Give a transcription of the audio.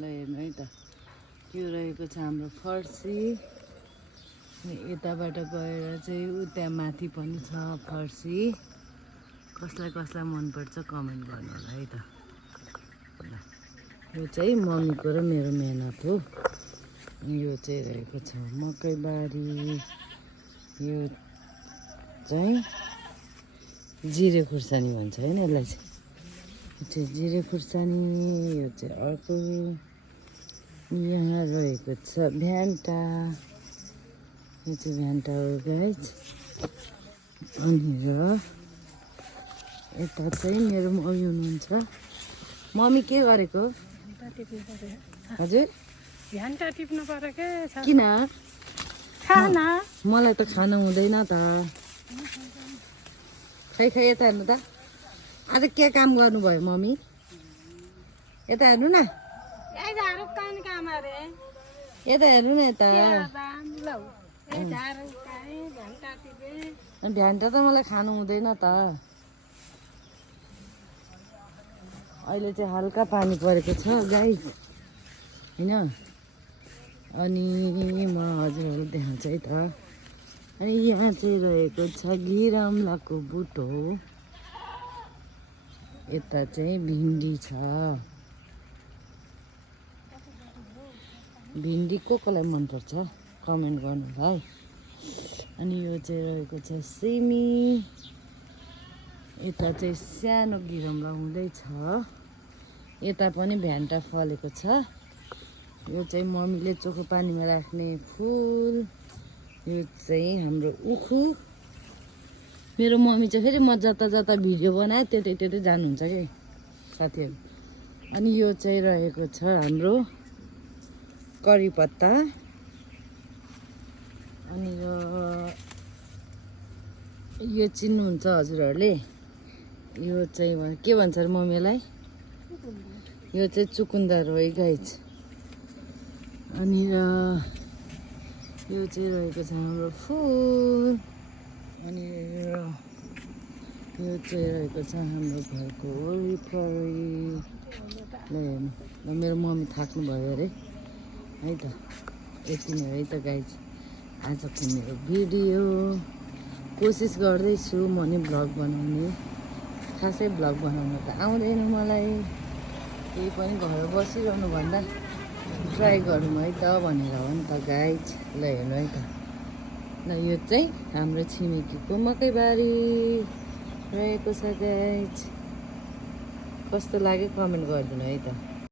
ल हेर्नु है त यो रहेको छ हाम्रो फर्सी यताबाट गएर चाहिँ त्यहाँ माथि पनि छ फर्सी कसलाई कसलाई मनपर्छ कमेन्ट गर्नु होला है त यो चाहिँ मम्मीको र मेरो मेहनत हो यो चाहिँ रहेको छ मकैबारी यो चाहिँ जिरे खुर्सानी भन्छ हैन यसलाई चाहिँ जिरे खुर्सानी यो चाहिँ अर्को यहाँ रहेको छ भ्यान्टा यो चाहिँ भ्यान्टा हो गाइज अनि र यता चाहिँ मेरो मम्मी हुनुहुन्छ मम्मी के गरेको हजुर भ्यान्टा टिप्नु पर्यो के किन खाना मलाई त खान हुँदैन त खै यता हेर्नु त आज के काम गर्नुभयो मम्मी यता हेर्नु न यता हेर्नु न यता भ्यान्टा त मलाई खानु हुँदैन त अहिले चाहिँ हल्का पानी परेको छ गाइस हैन अनि म हजुरहरू देखाउँछु है त अनि यहाँ चाहिँ रहेको छ घिरमलाको बुटो यता चाहिँ भिन्डी छ भिन्डी कसलाई मनपर्छ कमेन्ट गर्नु है अनि यो चाहिँ रहेको छ सिमी यता चाहिँ सानो घिरमला हुँदैछ यता पनि भ्यान्टा फलेको छ यो चाहिँ मम्मीले चोखो पानीमा राख्ने फुल यो चाहिँ हाम्रो उखु मेरो मम्मी चाहिँ फेरि म जता जता भिडियो बनाए त्यतै जानुहुन्छ कि साथीहरू अनि यो चाहिँ रहेको छ हाम्रो करी पत्ता अनि यो चिन्नुहुन्छ हजुरहरूले यो चाहिँ के भन्छ अरे मम्मीलाई यो चाहिँ चुकुन्दर हो है गाइज अनि यो चाहिँ रहेको छ हाम्रो फुल अनि यो चाहिँ रहेको छ हाम्रो घरको वरिपरि ल हेर्नु ल मेरो मम्मी थाक्नु भयो अरे है त यति नै है त गाइज आजको मेरो भिडियो कोसिस गर्दैछु म नि भ्लग बनाउने खासै भ्लग बनाउन त आउँदैन मलाई केही पनि घर बसिरहनु भन्दा ट्राई गरौँ है त भनेर हो नि त गाइज ल हेर्नु है त ल यो चाहिँ हाम्रो छिमेकीको मकैबारी रहेको छ गाइज कस्तो लाग्यो कमेन्ट गरिदिनु है त